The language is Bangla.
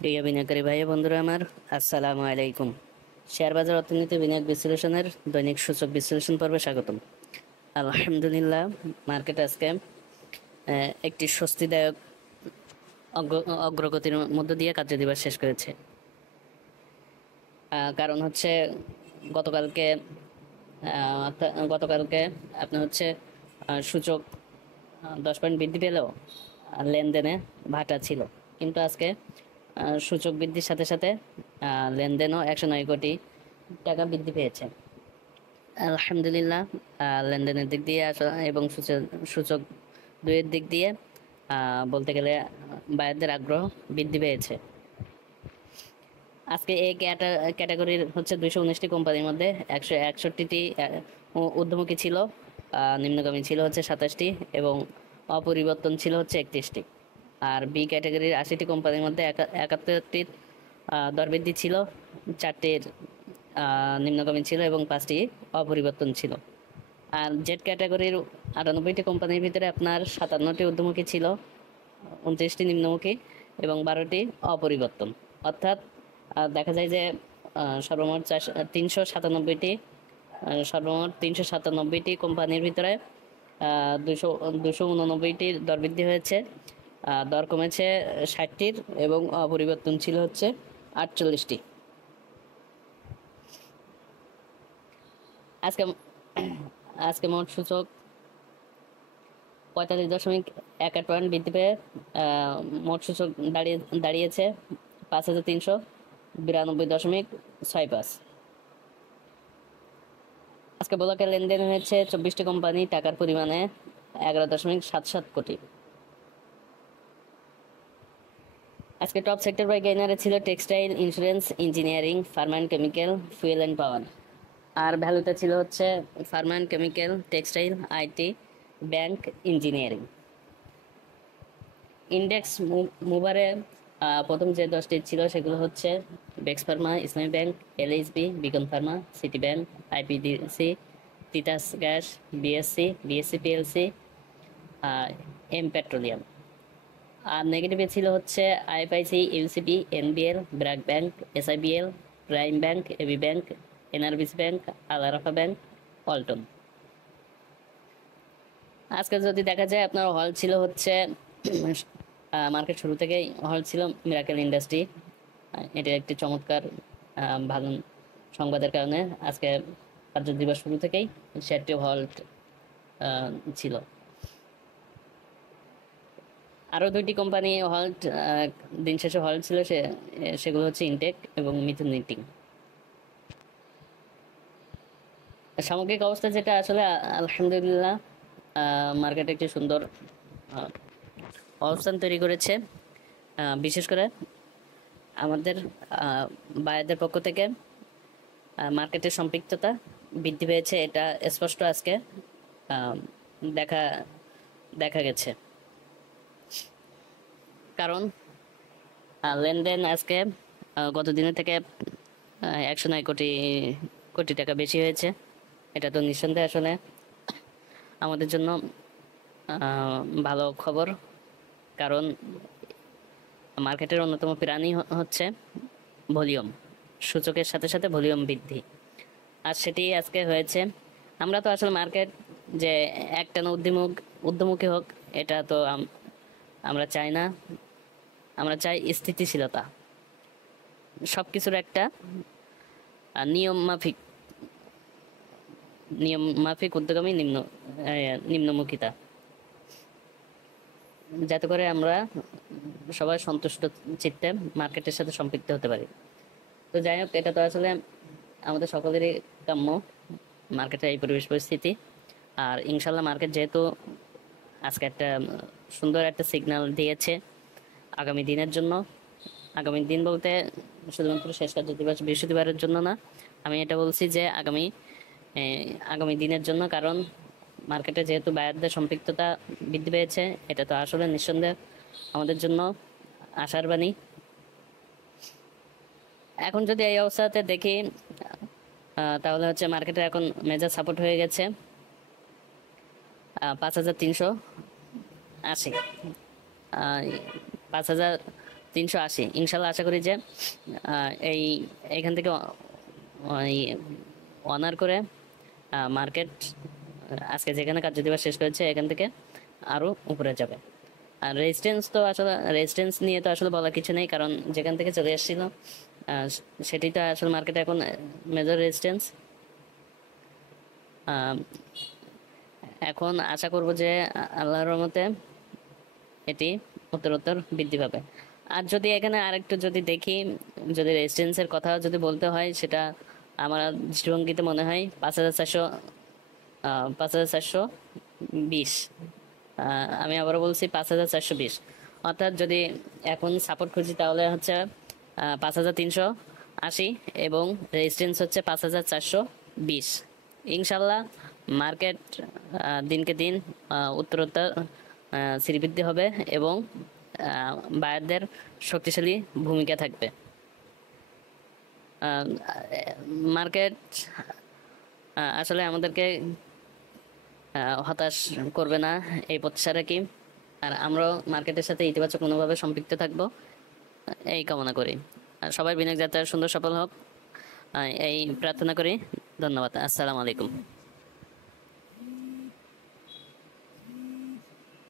প্রিয় বিনিয়োগকারী ভাই ও বন্ধুরা আমার, আসসালামু আলাইকুম। শেয়ার বাজার অর্থনীতি বিনিয়োগ বিশ্লেষণের দৈনিক সূচক বিশ্লেষণ পর্বে স্বাগতম। আলহামদুলিল্লাহ, মার্কেট আজকে একটি স্বস্তিদায়ক অগ্রগতির মধ্য দিয়ে কার্যদিবস শেষ করেছে। কারণ হচ্ছে গতকালকে গতকালকে আপনার হচ্ছে সূচক 10 পয়েন্ট বৃদ্ধি পেলেও লেনদেনে ভাটা ছিল, কিন্তু আজকে সূচক বৃদ্ধির সাথে সাথে লেনদেনও 109 কোটি টাকা বৃদ্ধি পেয়েছে। আলহামদুলিল্লাহ, লেনদেনের দিক দিয়ে এবং সূচক দুইয়ের দিক দিয়ে বলতে গেলে বায়ারদের আগ্রহ বৃদ্ধি পেয়েছে। আজকে এই ক্যাটাগরির হচ্ছে 219টি কোম্পানির মধ্যে 161টি ঊর্ধ্বমুখী ছিল, নিম্নগামী ছিল হচ্ছে 27টি এবং অপরিবর্তন ছিল হচ্ছে 31টি। আর বি ক্যাটাগরির 80টি কোম্পানির মধ্যে 71টির দরবৃদ্ধি ছিল, 4টির নিম্নগামী ছিল এবং 5টি অপরিবর্তন ছিল। আর জেড ক্যাটাগরির 98টি কোম্পানির ভিতরে আপনার 57টি ঊর্ধ্বমুখী ছিল, 29টি নিম্নমুখী এবং 12টি অপরিবর্তন। অর্থাৎ দেখা যায় যে সর্বমোট 397টি কোম্পানির ভিতরে 289টির দরবৃদ্ধি হয়েছে, দর কমেছে 60টির এবং অপরিবর্তন ছিল হচ্ছে 48টি। আজকে আজকে মোট সূচক 45.18 বৃদ্ধি পেয়ে মোট সূচক দাঁড়িয়েছে 5392.65। আজকে ব্লকে লেনদেন হয়েছে 24টি কোম্পানি, টাকার পরিমাণে 11.77 কোটি। আজকে টপ সেক্টর বাই গেইনারে ছিল textile, insurance, engineering, pharma and chemical, fuel and power. আর ভ্যালুতে ছিল হচ্ছে pharma and chemical, textile, IT, bank, engineering. Index মুভারে প্রথম যে 10টি ছিল সেগুলো হচ্ছে বেক্স pharma, Islami Bank, LHB, Beacon Pharma, City Bank, IPDC, Titas Gas, BSC PLC, M petroleum. আর নেগেটিভে ছিল হচ্ছে IFIC, UCB, NBL, BRAC Bank, SIBL, Prime Bank, AB Bank, NRBC Bank, Al Arafah Bank, Walton. আজকে যদি দেখা যায় আপনার হল ছিল হচ্ছে মার্কেট শুরু থেকেই হল ছিল মিরাকেল ইন্ডাস্ট্রি। এটার একটি চমৎকার ভালো সংবাদের কারণে আজকে কার্য দিবস শুরু থেকেই শেয়ারটি হল্ট ছিল। আরও 2টি কোম্পানি হল্ট দিন শেষে হল্ট ছিল, সেগুলো হচ্ছে ইনটেক এবং মিথুন নিটিং। সামগ্রিক অবস্থা যেটা আসলে আলহামদুলিল্লাহ, মার্কেটে একটি সুন্দর অবস্থান তৈরি করেছে। বিশেষ করে আমাদের বায়ারদের পক্ষ থেকে মার্কেটের সম্পৃক্ততা বৃদ্ধি পেয়েছে, এটা স্পষ্ট আজকে দেখা গেছে। কারণ লেনদেন আজকে গত দিনের থেকে 109 কোটি টাকা বেশি হয়েছে। এটা তো নিঃসন্দেহে আসলে আমাদের জন্য ভালো খবর, কারণ মার্কেটের অন্যতম প্রাণী হচ্ছে ভলিউম, সূচকের সাথে সাথে ভলিউম বৃদ্ধি, আর সেটি আজকে হয়েছে। আমরা তো আসলে মার্কেট যে একটানা ঊর্ধ্বমুখী হোক, এটা তো আমরা চাই না। আমরা চাই স্থিতিশীলতা, সব কিছুর একটা নিয়ম মাফিক ঊর্ধ্বগামী নিম্নমুখিতা, যাতে করে আমরা সবাই সন্তুষ্ট চিত্তে মার্কেটের সাথে সম্পৃক্ত হতে পারি। তো যাই হোক, এটা তো আসলে আমাদের সকলেরই কাম্য, মার্কেটের এই পরিবেশ পরিস্থিতি। আর ইনশাল্লাহ মার্কেট যেহেতু আজকে একটা সুন্দর একটা সিগন্যাল দিয়েছে আগামী দিনের জন্য, আগামী দিন বলতে শুধুমাত্র শেষ কার্য দিবস বৃহস্পতিবারের জন্য না, আমি এটা বলছি যে আগামী দিনের জন্য। কারণ মার্কেটে যেহেতু বায়ারদের সম্পৃক্ততা বৃদ্ধি পেয়েছে, এটা তো আসলে নিঃসন্দেহে আমাদের জন্য আশার বাণী। এখন যদি এই অবস্থাতে দেখি, তাহলে হচ্ছে মার্কেটে এখন মেজর সাপোর্ট হয়ে গেছে 5380, 5380 380 ইনশাল্লাহ আশা করি যে এই এখান থেকে অনার করে মার্কেট আজকে যেখানে কার্যদিবস শেষ করেছে এখান থেকে আরো উপরে যাবে। আর রেজিস্ট্যান্স তো আসলে রেজিস্ট্যান্স নিয়ে তো আসলে বলার কিছু নেই, কারণ যেখান থেকে চলে আসছিল সেটি তো আসলে মার্কেটে এখন মেজর রেজিস্ট্যান্স। এখন আশা করব যে আল্লাহর রহমতে এটি উত্তরোত্তর বৃদ্ধি পাবে। আর যদি এখানে আরেকটু যদি দেখি, যদি রেজিস্ট্যান্সের কথা যদি বলতে হয়, সেটা আমার দৃষ্টিভঙ্গিতে মনে হয় 5,420। আমি আবারও বলছি 5,420, অর্থাৎ যদি এখন সাপোর্ট খুঁজি তাহলে হচ্ছে 5,380 এবং রেজিস্ট্যান্স হচ্ছে 5,420। ইনশাল্লাহ মার্কেট দিনকে দিন উত্তরোত্তর শ্রীবৃদ্ধি হবে এবং বায়ারদের শক্তিশালী ভূমিকা থাকবে। মার্কেট আসলে আমাদেরকে হতাশ করবে না, এই প্রত্যাশা রাখি। আর আমরাও মার্কেটের সাথে ইতিবাচক কোনোভাবে সম্পৃক্ত থাকবো, এই কামনা করি। আর সবাই বিনিয়োগ যাত্রা সুন্দর সফল হোক এই প্রার্থনা করি। ধন্যবাদ। আসসালামু আলাইকুম।